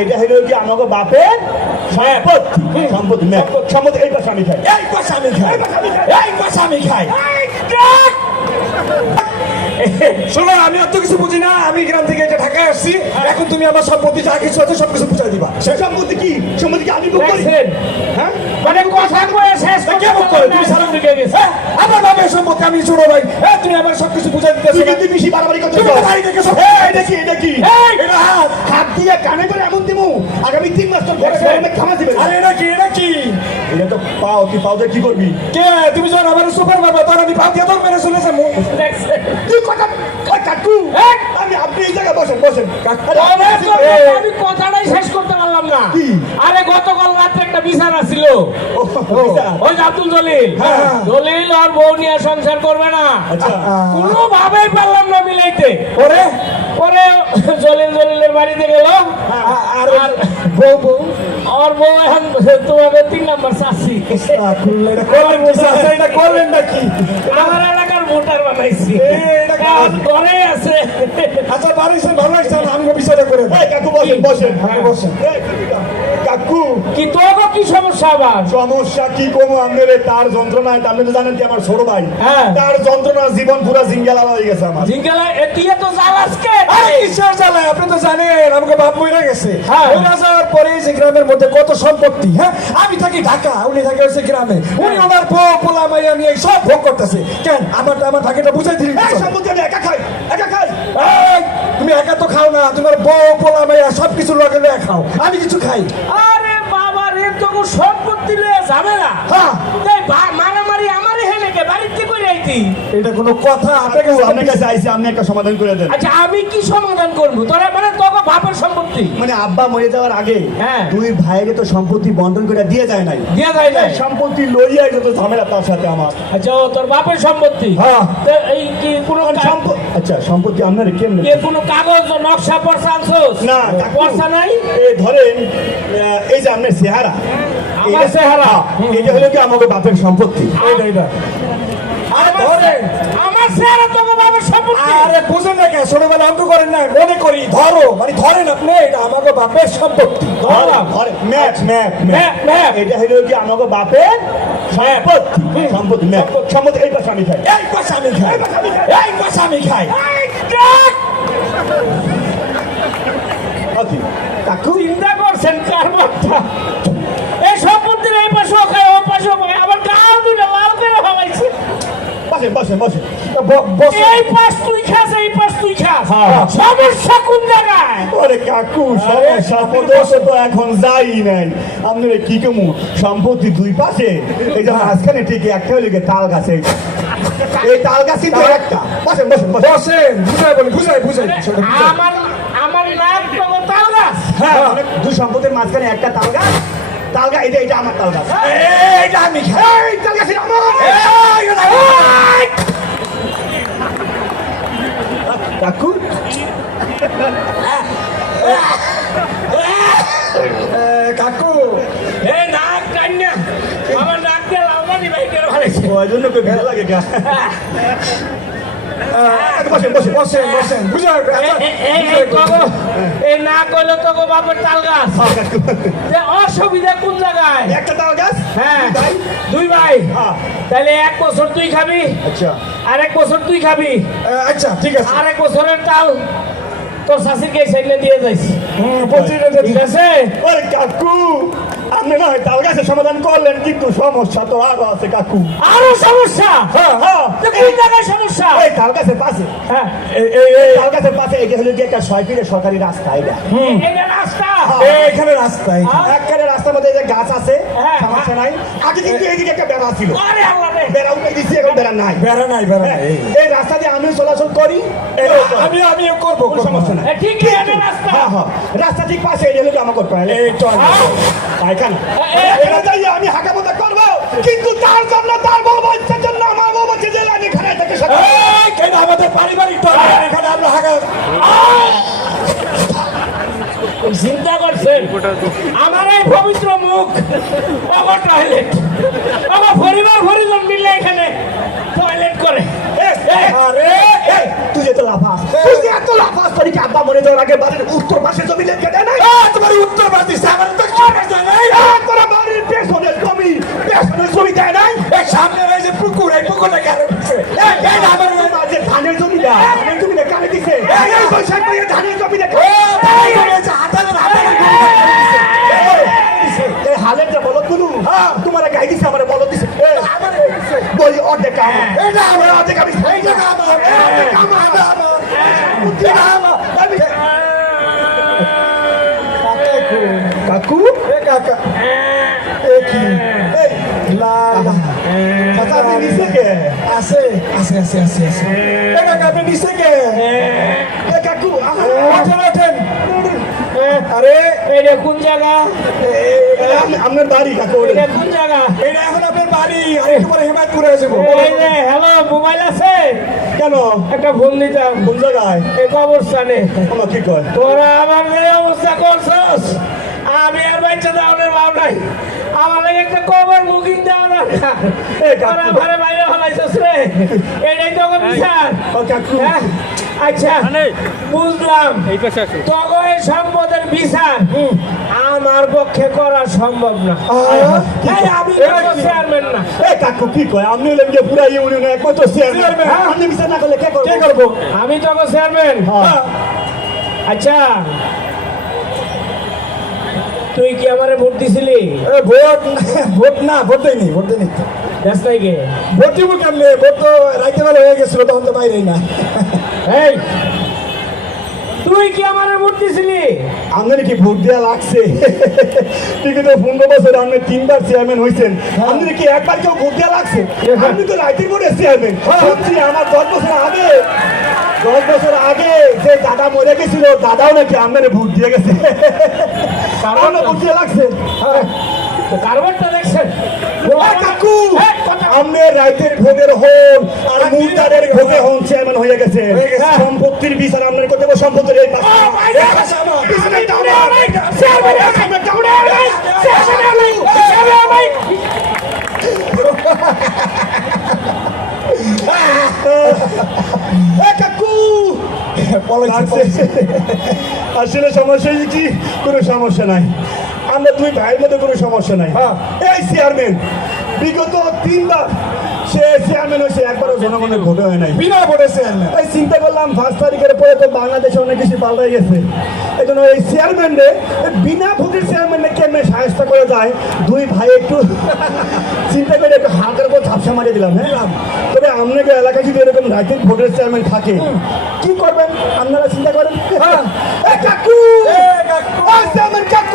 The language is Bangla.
এটা হলো কি আমাকে বাপের সম্পত্তি সম্পত্তি এই পাশে আমি খাই, এই পাশে আমি খাই, এই পাশে আমি খাই। শোনো, আমি এত কিছু বুঝি না। আমি গ্রাম থেকে এটা ঢাকায় আসছি। এখন তুমি আমার সম্পত্তি যা কিছু আছে সবকিছু বুঝাই দিবা। সে সম্পত্তি কি? সম্পত্তি কি আমি ভোগ করি? হ্যাঁ, মানে কথা কয়ে শেষ করতে কে ভোগ করে? তুমি সালাম দিকে গেছে। আমার বাবার সম্পত্তি আমি ছোট ভাই। তুমি আমার সবকিছু বুঝাই দিতেছো। তুই কিন্তু বেশি বাড়াবাড়ি করছিস। তুমি বাড়ি থেকে সব এটা কি? এটা কি? এটা হাত হাত দিয়ে কানে করে এমন দিমু আগামী 3 মাস তোর ঘরে গরমে খামা দিবে। আরে এটা কি? এটা কি? এটা তো পাও, তুই পাও দিয়ে কি করবি? কে তুমি যখন আমার সুপার বাবা তোর আমি পাও দিয়ে তোর মেরে চলেছে। তুই কথা কাকু, আমি আপনি এই জায়গায় বসেন বসেন। আমি কথাটাই শেষ করতে পারলাম না। আরে গতকাল রাত্রে একটা বিচার ছিল, ওই আব্দুল জলিল। জলিল আর বউ নিয়ে সংসার করবে না, কোনোভাবেই পারলাম না মিলাইতে। পরে জলিলের বাড়িতে গেল, আর বউ আর বউ এখন তোমাদের 3 নাম্বার চাচ্ছি। এটা করলেন নাকি? আমার এলাকার ভোটার বানাইছি, ঘরে আছে। আচ্ছা বাড়িছেন, ভালো লাগছে। আমি বিষয়টা করে কাকু বসেন বসেন বসেন। কাকু কি তোর কি সমস্যা? আবার সমস্যা কি কমো আপনার? তার যন্ত্রণায় আপনি তো জানেন কি আমার ছোট ভাই, হ্যাঁ। তার যন্ত্রণা জীবন পুরো জিঙ্গালা হয়ে গেছে আমার। জিঙ্গালা এটিয়ে তো জ্বালাসকে। আরে কিসের জ্বালায়? আপনি তো জানেন আমাকে বাপ মরে গেছে। হ্যাঁ। ওই যাওয়ার পরে যে গ্রামের মধ্যে কত সম্পত্তি। হ্যাঁ, আমি থাকি ঢাকা, উনি থাকে হচ্ছে গ্রামে। উনি ওনার বউ পোলা মাইয়া নিয়ে সব ভোগ করতেছে। কেন আমার ভাগেটা বুঝাই দিলি? সম্পত্তি আমি একা খাই, একা খাই। এই, তুমি একা তো খাও না, তোমার বউ পোলা মাইয়া সবকিছু লগে লগে খাও। আমি কিছু খাই। আরে বাবা রে, তোকে সম্পত্তি লয়ে যাবে না। হ্যাঁ, এই মারামারি আমারে হেলে কে বাড়িতে কই আইতি? এটা কোনো কথা? আপনাকে আপনার কাছে আইছি, আপনি একটা সমাধান করে দেন। আচ্ছা আমি কি সমাধান করব? তোরা মানে তোকে বাপের সম্পত্তি মানে আব্বা মরে যাওয়ার আগে হ্যাঁ। দুই ভাইয়ের তো সম্পত্তি বন্টন করে দিয়ে যায় নাই। দিয়া যায় না। সম্পত্তি লইয়াই যত ঝামেলা তার সাথে আমার। আচ্ছা ও তোর বাপের সম্পত্তি। হ্যাঁ। তো এই কি কোনো আচ্ছা সম্পত্তি আপনার কেমনে? কে কোনো কাগজ নকশা পড়ছা আনছস? না, পড়ছা নাই। এই ধরেন এই যে আপনার চেহারা, আমার চেহারা এটা হলো কি আমাকে বাপের সম্পত্তি। এইটা আরে ধরেন আমার চেহারা তোকে বাপের সম্পত্তি। আরে বুঝেন না কেন? ছোটবেলা অঙ্ক করেন না? মনে করি ধরো, মানে ধরেন আপনি এটা আমাকে বাপের সম্পত্তি। ধরলাম। Map map map, map. এটা হলো কি আমাকে বাপের সম্পত্তি। সম্পত্তি ম্যাপ সম্পত্তি এই পাশে আমি খাই, এই পাশে আমি খাই, এই পাশে আমি খাই। ওকে কাকু চিন্তা করছেন কারবারটা? এই সম্পত্তির এই পাশেও খায়, ও পাশেও খায়, আবার গাও দুটো লাল করে ফেলাইছে। বসেন বসেন বসেন। এই পাশ তুই খাস, এই পাশ তুই খাস। সমস্যা কোন জায়গায়? ওরে কাকু সমস্যা পদে তো এখন যাই নাই। আপনার কি কমু সম্পত্তি দুই পাশে, এই যে মাঝখানে ঠিক একটা হলে তাল গাছে, এই তাল গাছই তো একটা। বসেন বসেন বসেন। বসেন, বুঝাই বলি, বুঝাই বুঝাই। আমার আমার নাম তো তাল গাছ। হ্যাঁ মানে দুই সম্পত্তির মাঝখানে একটা তাল গাছ, তাল গাছ এটা আমার তাল গাছ। এইটা আমি খাই। এই তাল গাছ আমার। কাকু কাকু এই নাক কান্না, আমার নাক দিয়ে লাউমানি ভাই করে ফেলাইছে। ওই জন্য কেউ ভালো লাগে গা। বসেন বসেন বসেন বসেন, বুঝাই। এই না কইলে তোকে বাপের তাল গাছ। যে অসুবিধা কোন জায়গায়? একটা তাল গাছ। হ্যাঁ ভাই দুই ভাই। হ্যাঁ তাহলে 1 বছর তুই খাবি, আচ্ছা আর 1 বছর তুই খাবি, আচ্ছা ঠিক আছে। আর 1 বছরের তাল তোর শাশুড়িকে সাইডে দিয়ে যাইছি। ঠিক আছে? ওরে কাকু আপনি না হয় তাল গাছের সমাধান করলেন, কিন্তু সমস্যা তো আরো আছে কাকু। আরো সমস্যা? হ্যাঁ হ্যাঁ তো কোন জায়গায় সমস্যা? এই তাল গাছের পাশে, হ্যাঁ এই তাল গাছের পাশে এটা হলো কি একটা 6 ফিটের সরকারি রাস্তা। এটা এটা রাস্তা। এখানে রাস্তায় একবারে রাস্তার মধ্যে যে গাছ আছে, হ্যাঁ, সমস্যা নাই। আগে কিন্তু এইদিকে একটা বেড়া ছিল, আরে আল্লাহ রে। বেড়া উঠে দিচ্ছি, এখন বেড়া নাই। বেড়া নাই, বেড়া নাই। এই রাস্তা দিয়ে আমি চলাচল করি, আমিও করবো, কোনো সমস্যা নাই। ঠিক আছে রাস্তা। হ্যাঁ হ্যাঁ রাস্তা ঠিক পাশে, এই হলো কি আমার করতে হয় এই চল। পায়খানা। এখানে যাইয়ে আমি হাঁকামোটা করবো, কিন্তু তার জন্য, তার বউ বাচ্চার জন্য আমার বউ বাচ্চা যে লাইনে খাড়ায় থাকে কেন আমাদের পারিবারিক টয়লেট, এখানে আমরা হাগা। চিন্তা করছেন আমার এই পবিত্র মুখ, আমার টয়লেট, আমার পরিবার পরিজন মিলে এখানে টয়লেট করে। আরে তুই যে তো লাফাস, তুই যে এত লাফাস, তোর কি আব্বা মরে যাওয়ার আগে বাড়ির উত্তর পাশে জমি লেখে দেয় নাই? তোমার উত্তর এই বৈশাখ ভাইয়া ধানের জমি দেখো ও, তাই হয়েছে, হাতালের গরু এই হালেরটা বলদ গুলো তোমার গাই দিছে আমার বলদ দিছে বই অর্ধেক কাম এটা আমার, অর্ধেক আমি এইটা আমার, অর্ধেক আমার কাকু এ কাকা, এ কি? এই লা লা। চাচা আপনি নিচে কে আছে আছে আছে আছে আছে। এ কাকা, আপনি নিচে কে? এ কাকু ওঠেন ওঠেন। আরে এটা কোন জায়গা? আপনার বাড়ি কাকু এটা কোন জায়গা? এটা এখন আপনার বাড়ি, আর একটু পরে হেমায়তপুরে যাবো। এই যে হ্যালো, মোবাইল আছে? কেন একটা ফোন দিতাম কোন জায়গায় এই কবরস্থানে। আমার কি কয় তোরা আমার যে অবস্থা করছস, আমি আর বাচ্চা দাওনের ভাব নাই। আমার লাগে একটা কবর বুকিং দাও না। এই কাকু। তোরা ঘরে বাইরে হলাইছস রে, এটাই তো বিচার। ও কাকু হ্যাঁ? আচ্ছা বুঝলাম, তবে এই সম্পদের বিচার আমার পক্ষে করা সম্ভব না। এই আমি চেয়ারম্যান না। এই কাকু কি কয় আপনি হলেন যে পুরা ইউনিয়নে একমাত্র চেয়ারম্যান চেয়ারম্যান। আপনি বিচার না করলে কে কে করবে করবো? আমি তো চেয়ারম্যান। হ্যাঁ। আচ্ছা তুই কি আমারে ভোট দিছিলি? এ, ভোট ভোট না, ভোট দেয়নি, ভোট দেয়নি তো। দেশ থেকে ভোট দিব কেমনে? ভোট তো রাইতে বেলা হয়ে গেছিল, তখন তো বাইরেই না। এই তুই কি আমারে ভোট দিছিলি? আপনার কি ভোট দেওয়া লাগছে ঠিক আছে 15 বছর আপনি 3বার চেয়ারম্যান হয়েছেন আপনার কি একবার কেউ ভোট দেওয়া লাগছে আপনি তো রাইতের বোর্ডের চেয়ারম্যান শুনছি আমার 10 বছর আগে যে দাদা মরে গেছিল দাদাও নাকি আপনার ভোট দিয়ে গেছে আপনার ভোট দেওয়া লাগছে তো কারবারটা দেখছেন? কাকু আপনি রাইতের ভোটের হন আর মুরদারের ভোটে হন চেয়ারম্যান হয়ে গেছে সম্পত্তির বিচার আপনার করতে হবে সম্পত্তির এই পাশে পিছনেরটা আমার। এ কাকু আসলে সমস্যা হয়েছে কি কোনো সমস্যা নাই আমরা দুই ভাইয়ের মধ্যে কোনো সমস্যা নাই এই চেয়ারম্যান বিগত 3বার সে চেয়ারম্যান হয়েছে একবারও জনগণের ভোটে হয় নাই বিনা ভোটে চেয়ারম্যান। এই চিন্তা করলাম 5 তারিখের পরে তো বাংলাদেশে অনেক কিছু পাল্টাই গেছে এই জন্য এই চেয়ারম্যান রে বিনা ভোটের চেয়ারম্যানকে কেমনে সাহায্য করে যায় দুই ভাই একটু চিন্তা করে একটু হালকার উপর ঝাপসা মারিয়ে দিলাম হ্যাঁ তবে আপনাকে এলাকায় যদি এরকম রাইতের ভোটের চেয়ারম্যান থাকে কি করবেন আপনারা চিন্তা করেন কাকু এ কাকু, চেয়ারম্যান কাকু